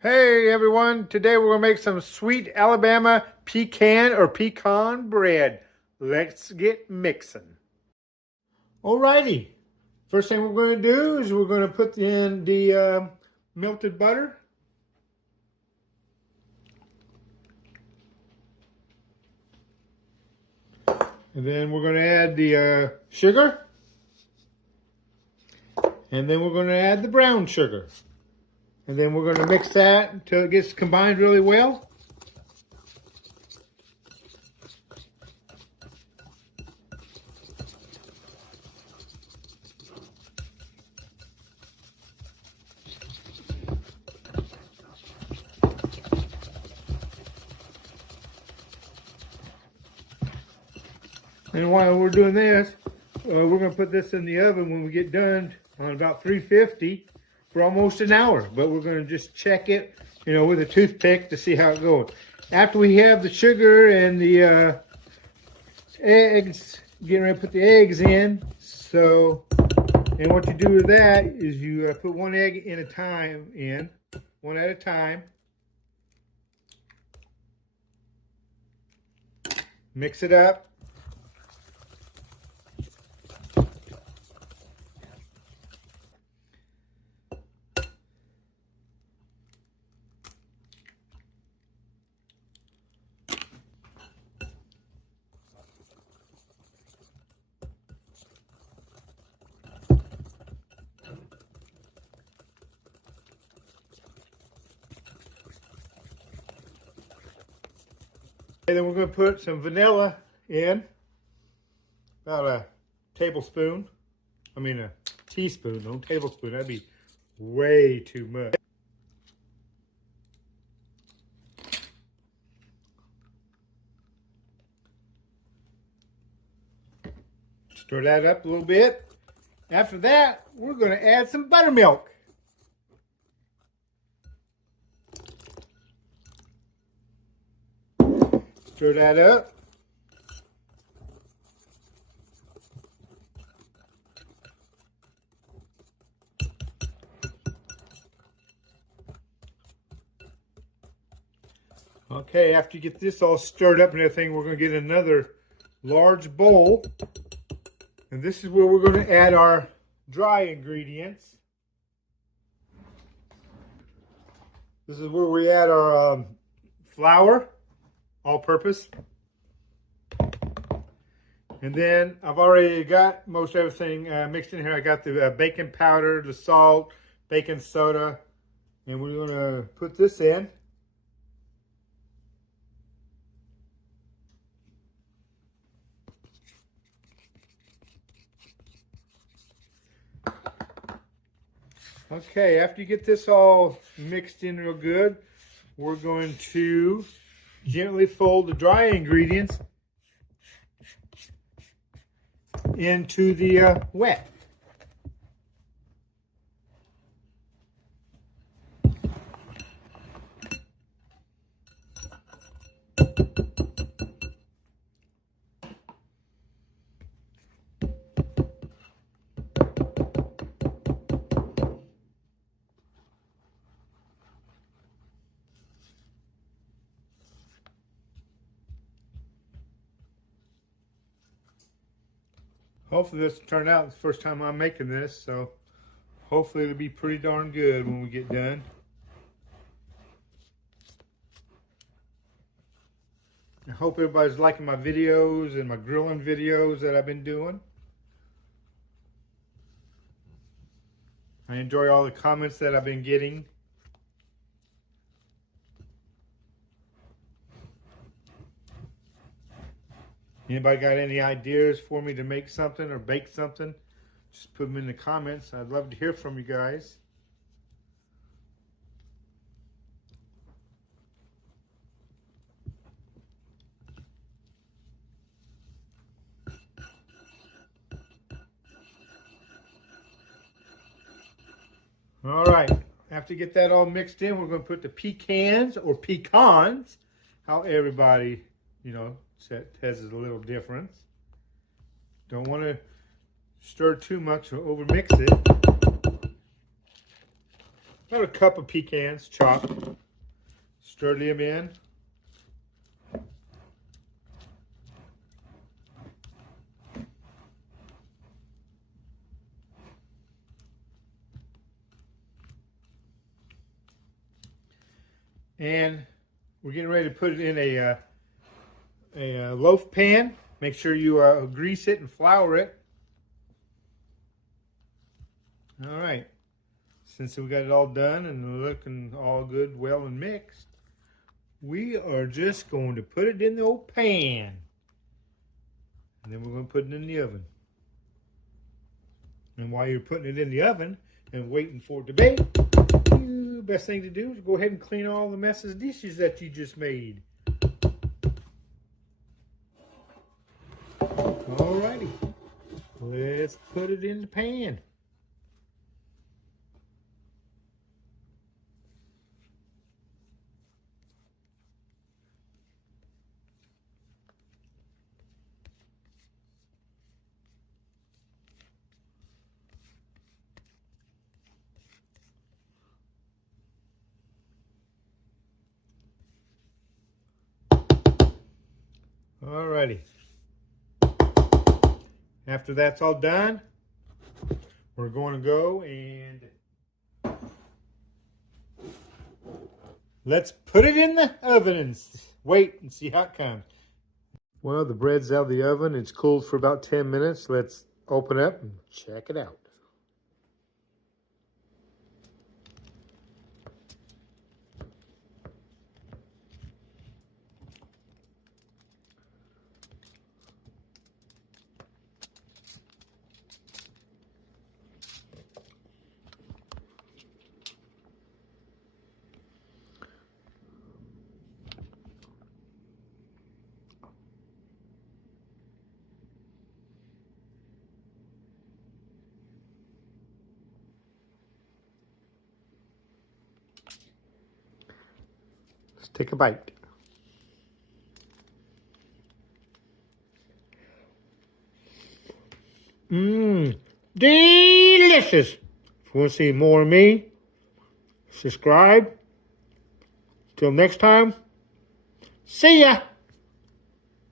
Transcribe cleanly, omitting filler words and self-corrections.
Hey everyone, today we're going to make some sweet Alabama pecan or pecan bread. Let's get mixing. Alrighty, first thing we're going to do is we're going to put in the melted butter. And then we're going to add the sugar. And then we're going to add the brown sugar. And then we're going to mix that until it gets combined really well. And while we're doing this, we're going to put this in the oven when we get done on about 350 for almost an hour. But we're going to just check it, with a toothpick to see how it goes. After we have the sugar and the eggs, getting ready to put the eggs in. And what you do with that is you put one egg in a time in, one at a time. Mix it up. And then we're going to put some vanilla in, about a tablespoon. I mean a teaspoon, no tablespoon. That'd be way too much. Stir that up a little bit. After that, we're going to add some buttermilk. Stir that up. Okay, after you get this all stirred up and everything, we're going to get another large bowl. And this is where we're going to add our dry ingredients. This is where we add our flour, all-purpose. And then I've already got most everything mixed in here. I got the baking powder, the salt, baking soda, and we're going to put this in. Okay, after you get this all mixed in real good, we're going to gently fold the dry ingredients into the wet. Hopefully this will turn out. It's the first time I'm making this, so hopefully it'll be pretty darn good when we get done. I hope everybody's liking my videos and my grilling videos that I've been doing. I enjoy all the comments that I've been getting. Anybody got any ideas for me to make something or bake something? Just put them in the comments. I'd love to hear from you guys. All right, after you get that all mixed in, we're going to put the pecans or pecans, how everybody, says is a little difference. Don't want to stir too much or over mix it. About a cup of pecans chopped. Stir them in. And we're getting ready to put it in a loaf pan. Make sure you grease it and flour it. All right. Since we got it all done and looking all good, well and mixed, we are just going to put it in the old pan. And then we're going to put it in the oven. And while you're putting it in the oven and waiting for it to bake, best thing to do is go ahead and clean all the messes dishes that you just made. Alrighty, let's put it in the pan. Alrighty. After that's all done, we're going to go and let's put it in the oven and wait and see how it comes. Well, the bread's out of the oven. It's cooled for about 10 minutes. Let's open up and check it out. Let's take a bite. Delicious. If you want to see more of me, subscribe. Till next time, see ya.